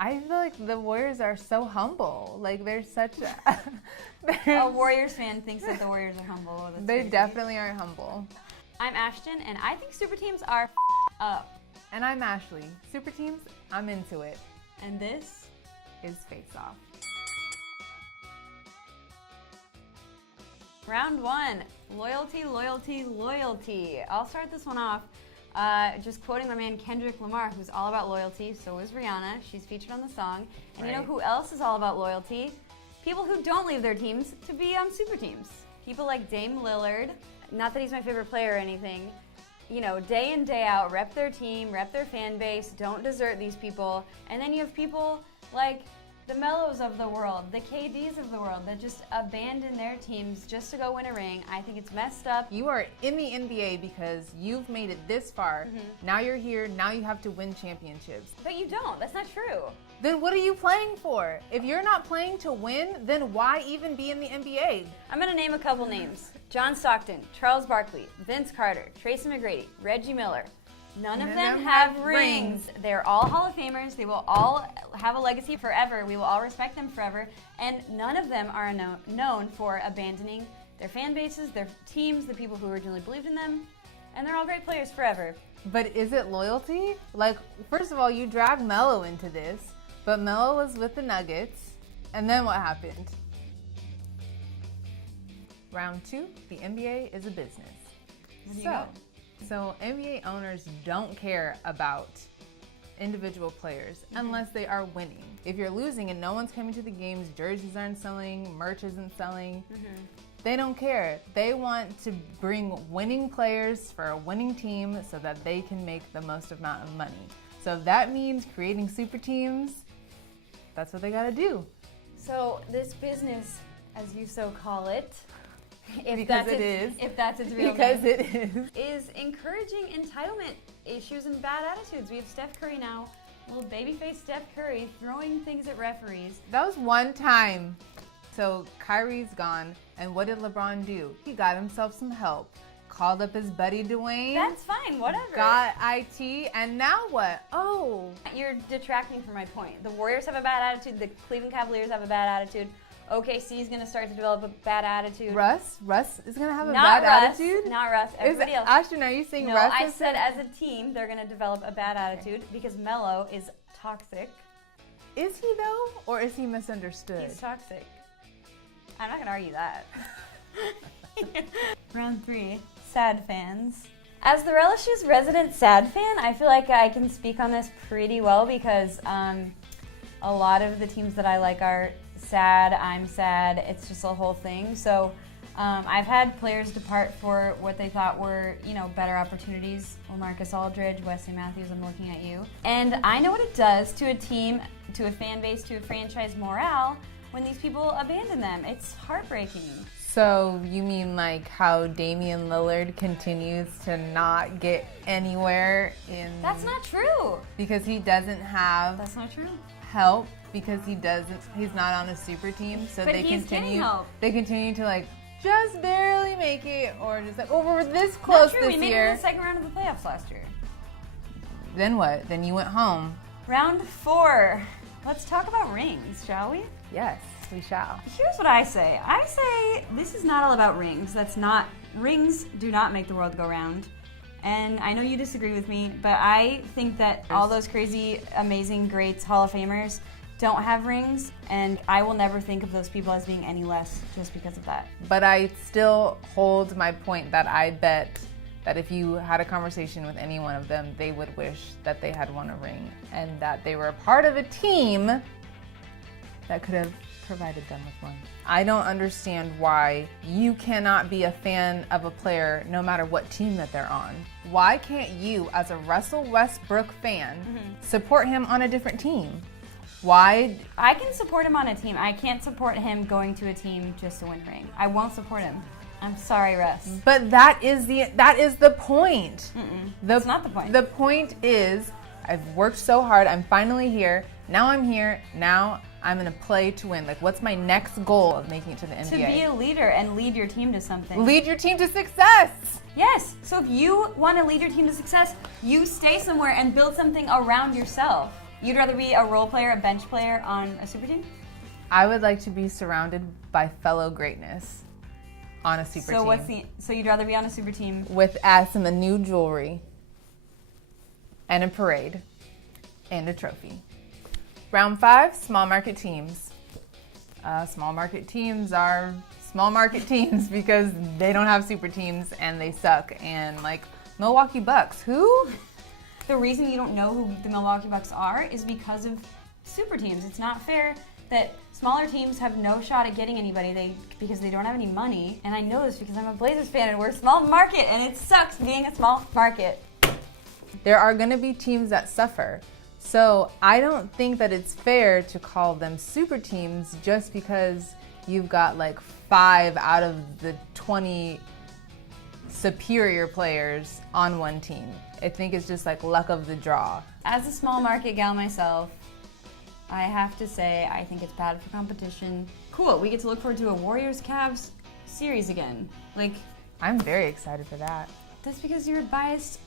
I feel like the Warriors are so humble. Like, they're such A Warriors fan thinks that the Warriors are humble. That's they crazy. definitely are humble. I'm Ashton, and I think super teams are up. And I'm Ashley. Super teams, I'm into it. And this Is Face Off. Round one, loyalty, loyalty, loyalty. I'll start this one off just quoting my man Kendrick Lamar, who's all about loyalty. So is Rihanna. She's featured on the song. And you know who else is all about loyalty? People who don't leave their teams to be on super teams. People like Dame Lillard. Not that he's my favorite player or anything. You know, day in, day out, rep their team, rep their fan base, don't desert these people. And then you have people like the Melos of the world, the KDs of the world that just abandon their teams just to go win a ring. I think it's messed up. You are in the NBA because you've made it this far. Now you're here. Now you have to win championships. But you don't. That's not true. Then what are you playing for? If you're not playing to win, then why even be in the NBA? I'm going to name a couple names. John Stockton, Charles Barkley, Vince Carter, Tracy McGrady, Reggie Miller. None of them have rings. They're all Hall of Famers. They will all have a legacy forever. We will all respect them forever. And none of them are known for abandoning their fan bases, their teams, the people who originally believed in them. And they're all great players forever. But is it loyalty? Like, first of all, you dragged Melo into this, but Melo was with the Nuggets. And then what happened? Round two, the NBA is a business. So NBA owners don't care about individual players unless they are winning. If you're losing and no one's coming to the games, jerseys aren't selling, merch isn't selling, they don't care. They want to bring winning players for a winning team so that they can make the most amount of money. So if that means creating super teams, that's what they gotta do. So this business, as you so call it, if Because that's its real Because name, is encouraging entitlement issues and bad attitudes. We have Steph Curry now, little babyface Steph Curry, throwing things at referees. That was one time. So Kyrie's gone, and what did LeBron do? He got himself some help. Called up his buddy Dwayne. That's fine, whatever. Got IT, and now what? Oh. You're detracting from my point. The Warriors have a bad attitude. The Cleveland Cavaliers have a bad attitude. OKC is going to start to develop a bad attitude. Russ is going to have a bad attitude? Not Russ. Everybody else. Ashton, are you saying No, Russ? I said as a team they're going to develop a bad attitude because Melo is toxic. Is he though, or is he misunderstood? He's toxic. I'm not going to argue that. Round three, sad fans. As the Relish's resident sad fan, I feel like I can speak on this pretty well because a lot of the teams that I like are sad, I'm sad, it's just a whole thing. So I've had players depart for what they thought were, better opportunities. LaMarcus Aldridge, Wesley Matthews, I'm looking at you. And I know what it does to a team, to a fan base, to a franchise morale when these people abandon them. It's heartbreaking. So you mean like how Damian Lillard continues to not get anywhere in... That's not true. Because he doesn't have... That's not true. Help, because he's not on a super team, so But they he's getting help. They continue to like just barely make it, or just like, oh, we're this close Not true. this We made it year. in the second round of the playoffs last year. Then what? Then you went home. Round four. Let's talk about rings, shall we? Yes, we shall. Here's what I say. I say this is not all about rings. Rings do not make the world go round. And I know you disagree with me, but I think that all those crazy, amazing, greats, Hall of Famers don't have rings, and I will never think of those people as being any less just because of that. But I still hold my point that I bet that if you had a conversation with any one of them, they would wish that they had won a ring and that they were a part of a team that could have provided them with one. I don't understand why you cannot be a fan of a player no matter what team that they're on. Why can't you, as a Russell Westbrook fan, support him on a different team? Why? I can support him on a team. I can't support him going to a team just to win a ring. I won't support him. I'm sorry, Russ. But that is the point. That's not the point. The point is, I've worked so hard. I'm finally here. Now I'm here. Now I'm going to play to win. Like, what's my next goal of making it to the NBA? To be a leader and lead your team to something. Lead your team to success. Yes. So if you want to lead your team to success, you stay somewhere and build something around yourself. You'd rather be a role player, a bench player on a super team? I would like to be surrounded by fellow greatness on a super team. So you'd rather be on a super team with some new jewelry and a parade and a trophy. Round 5, small market teams. Small market teams are small market teams because they don't have super teams and they suck. And like Milwaukee Bucks, who? The reason you don't know who the Milwaukee Bucks are is because of super teams. It's not fair that smaller teams have no shot at getting anybody because they don't have any money. And I know this because I'm a Blazers fan and we're a small market and it sucks being a small market. There are going to be teams that suffer. So I don't think that it's fair to call them super teams just because you've got like 5 out of the 20 superior players on one team. I think it's just like luck of the draw. As a small market gal myself, I have to say I think it's bad for competition. Cool, we get to look forward to a Warriors-Cavs series again. Like, I'm very excited for that. That's because you're a biased